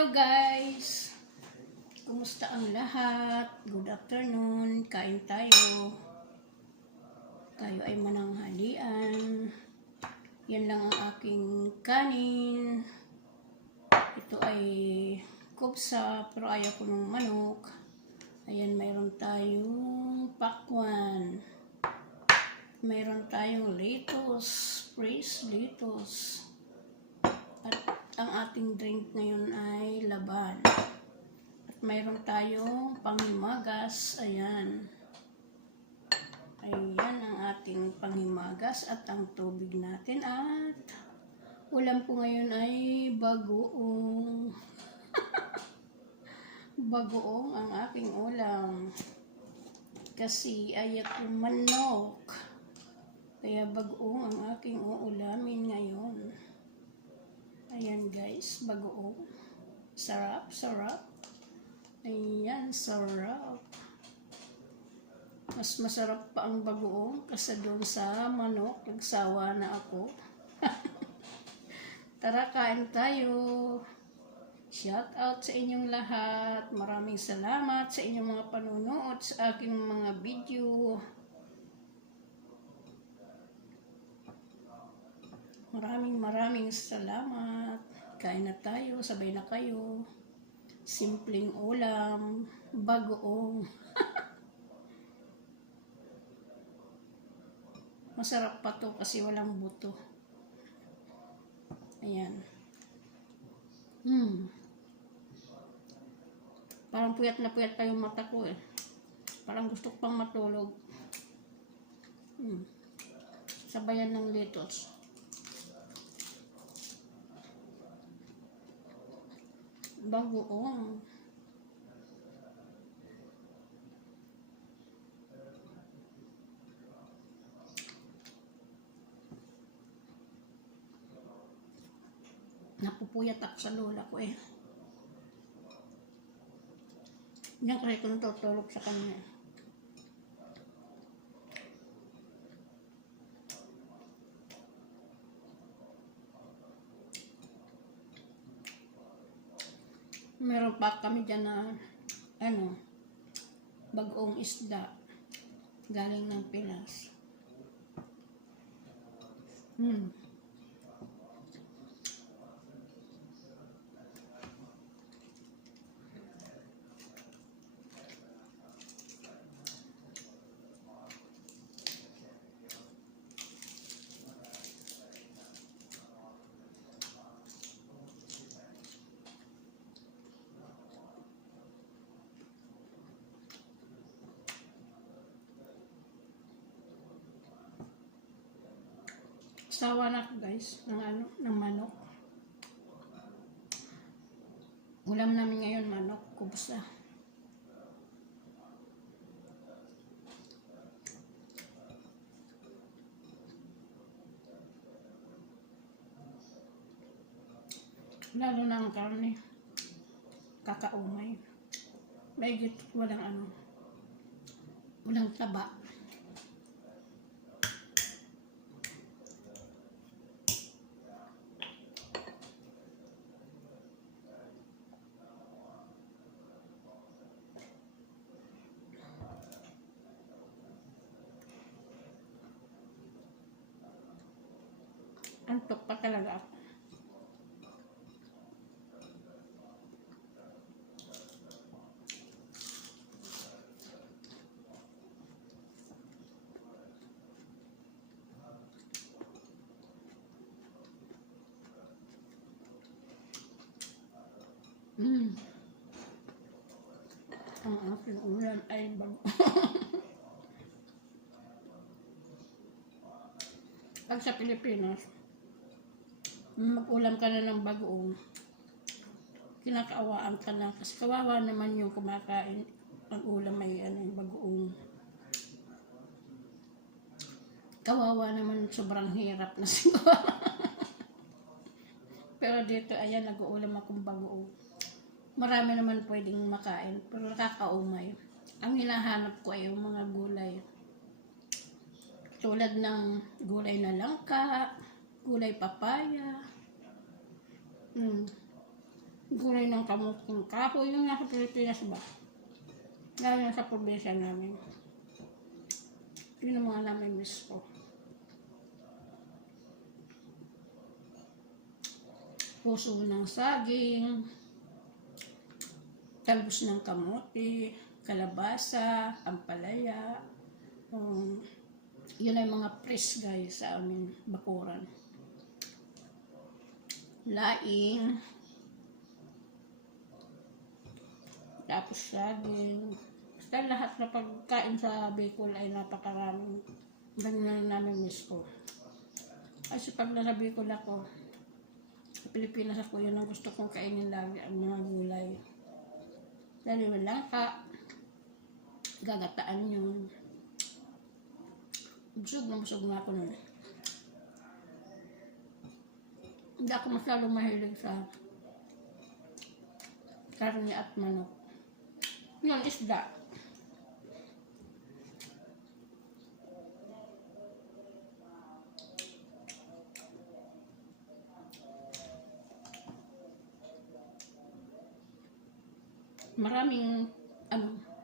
Hello guys! Kumusta ang lahat? Good afternoon. Kain tayo. Tayo ay mananghalian. Yan lang ang aking kanin. Ito ay kubsa pero ayaw ko ng manok. Ayan, mayroon tayong pakwan. Mayroon tayong lettuce, fresh lettuce. At ang ating drink ngayon ay laban. At mayroon tayong panghimagas. Ayan. Ayan ang ating panghimagas at ang tubig natin. At ulam po ngayon ay bagoong. Bagoong ang aking ulam. Kasi ayak yung manok. Kaya bagoong ang aking uulamin ngayon. Ayan guys, bagoong. Sarap, sarap. Ayan, sarap. Mas masarap pa ang bagoong kasi doon sa manok. Nagsawa na ako. Tara, kain tayo. Shout out sa inyong lahat. Maraming salamat sa inyong mga panunood sa aking mga video. Maraming salamat. Kain na tayo, sabay na kayo. Simpleng ulam, bagoong. Masarap pa to kasi walang buto. Ayan. Parang puyat na puyat pa yung mata ko eh. Parang gusto ko pang matulog. Sabayan ng lettuce. Bagoong. Napupuyat ako sa lola ko eh. Yan kasi kung tutulog sa kanya. Meron pa kami dyan na bagoong isda galing ng Pinas. Sawa na ako guys ng manok. Ulam namin ngayon manok, kubsa. Lalo na ang karne. Kakaumay. Maigit walang walang taba. Antok pa talaga ako. Ang aking ulam ay bago. Pag sa Pilipinas, mag-ulam ka na ng bagoong, kinakaawaan ka na kasi kawawa naman yung kumakain ang ulam may bagoong. Kawawa naman, sobrang hirap na siguro. Pero dito ayan, nag-uulam akong bagoong. Marami naman pwedeng makain pero nakakaumay. Ang hinahanap ko ay yung mga gulay tulad ng gulay na langka, gulay papaya, gulay ng kamuting kahoy yung nasa Pilipinas ba? Lalo na sa probinsya namin. Yun ang mga namin miss ko. Puso ng saging, talbos ng kamote, kalabasa, ampalaya. Yun ay mga fresh guys sa aming bakuran. Laing, tapos saging. Basta lahat na pagkain sa Bicol ay napakaraming. Ganyan na namin miss ko. Kasi pag nasa Bicol ako, sa Pilipinas ako, yun ang gusto kong kainin lagi, ang mga gulay. Dahil wala ka, gagataan yun. Busog na ako nun. Hindi ako masyadong mahilig sa karne at manok. Yun, isda. Maraming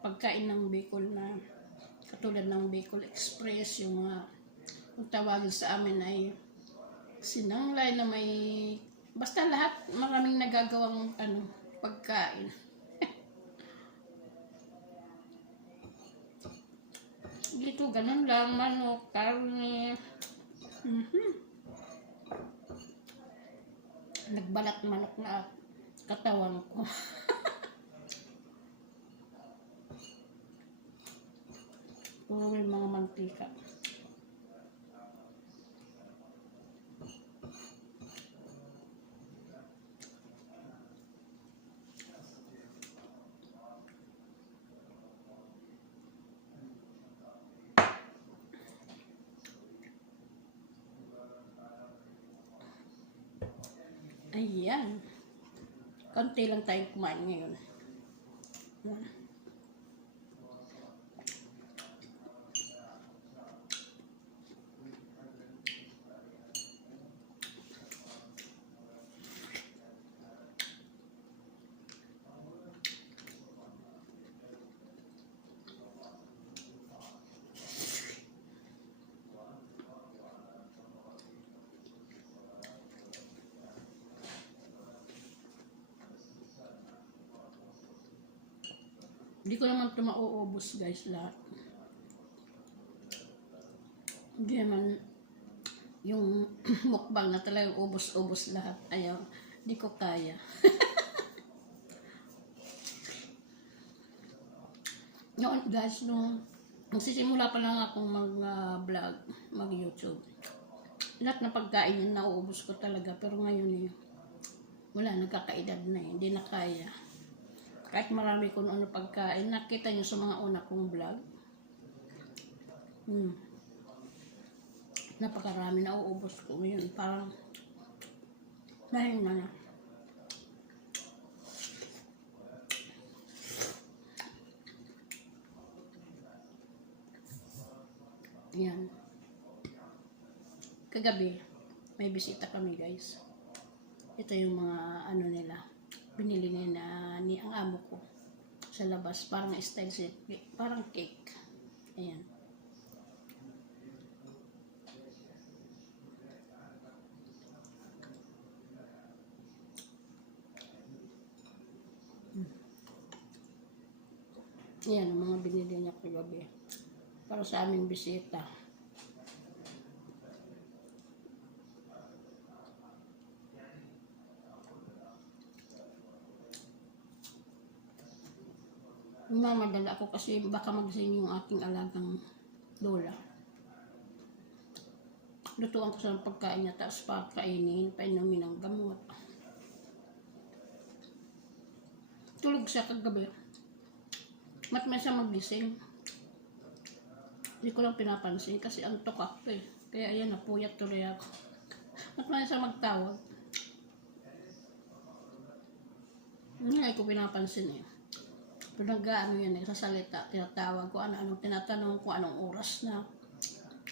pagkain ng Bicol na katulad ng Bicol Express, yung mga kung tawagin sa amin ay sinanglay na may basta lahat maraming nagagawang pagkain. Dito ganun lang, manok, karne. Nagbalat manok na katawan ko. Puro may mga mantika. Ayan. Konti lang tayong kumain ngayon. Hindi ko naman ito mauubos guys lahat. Hindi naman yung mukbang na talagang ubos-ubos lahat. Ayaw, hindi ko kaya. Noon guys, nung nagsisimula pa lang akong mag-vlog, mag-YouTube. Lahat na pagkain yun nauubos ko talaga. Pero ngayon wala, nagkakaedad na hindi na kaya. Kahit marami kung ano pagkain, nakita nyo sa mga una kong vlog. Napakarami na uubos ko ngayon. Parang nahina na. Yan. Kagabi, may bisita kami guys. Ito yung mga nila. Binili nila ni ang amo ko sa labas, parang style set, parang cake. Ayan. Ayan ang mga binili niya kagabi para sa aming bisita. Mamadala ako kasi baka magising yung aking alagang lola. Lutuan ko sa pagkain niya, tapos pakainin, painumin ng gamot. Tulog siya kagabi. Matmay siya magising. Hindi ko lang pinapansin kasi antok ako eh. Kaya ayan, napuyat tuloy ako. Matmay siya magtawag. Hindi ko pinapansin eh. Pero yan, sasalita, tinatawag ko, anong tinatanong ko, anong oras na.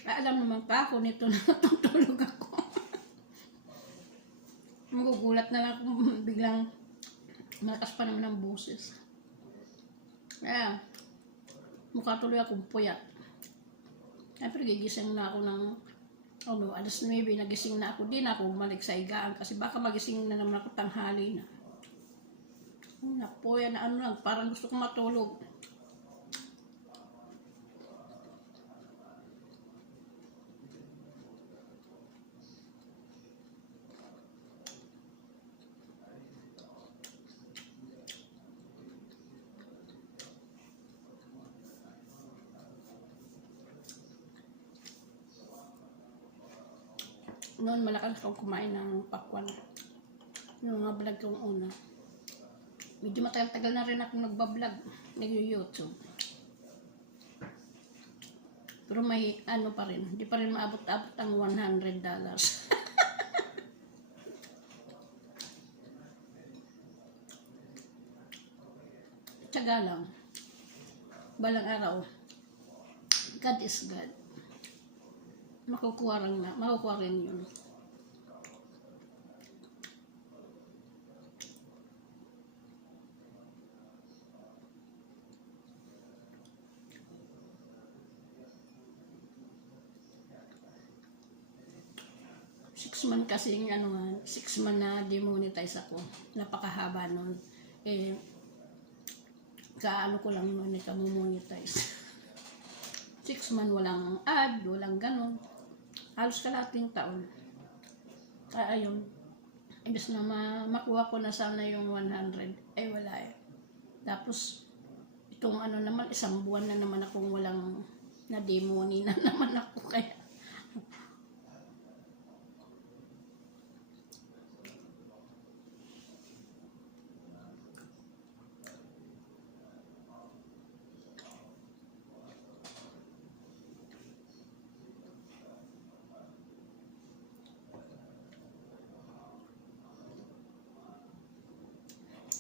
Alam naman pa ako nito na natutulog ako. Magugulat na lang kung biglang Malakas pa naman ang boses. Kaya, mukha tuloy akong puyat. Siyempre, gigising na ako ng alas 9, nagising na ako. Di na ako bumalik sa higaan kasi baka magising na naman ako tanghali na. Napoya na lang, parang gusto kong matulog. Noon malakas akong kumain ng pakwan. Yung mga vlog kong una. Medyo matagal-tagal na rin akong nagbablog. Nag-YouTube. Pero may ano pa rin. Hindi pa rin maabot-abot ang $100. Tiyaga lang. Balang araw. God is God. Makukuha rin yun. Six months kasi yung 6 months na demonetize ako. Napakahaba nun. Kaano ko lang nun monetize. 6 months walang ad, walang ganon. Halos kalating taon. Kaya ayun. Ibig na makuha ko na sana yung 100. Wala eh. Tapos, itong naman, isang buwan na naman akong walang na-demoni na naman ako. Kaya,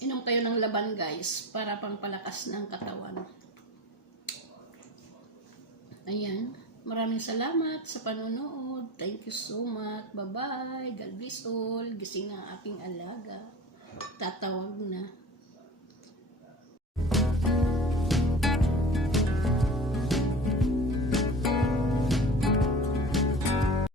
inom kayo ng laban guys para pampalakas ng katawan. Ayan. Maraming salamat sa panonood. Thank you so much. Bye-bye. God bless all. Gising ang aking alaga. Tatawag na.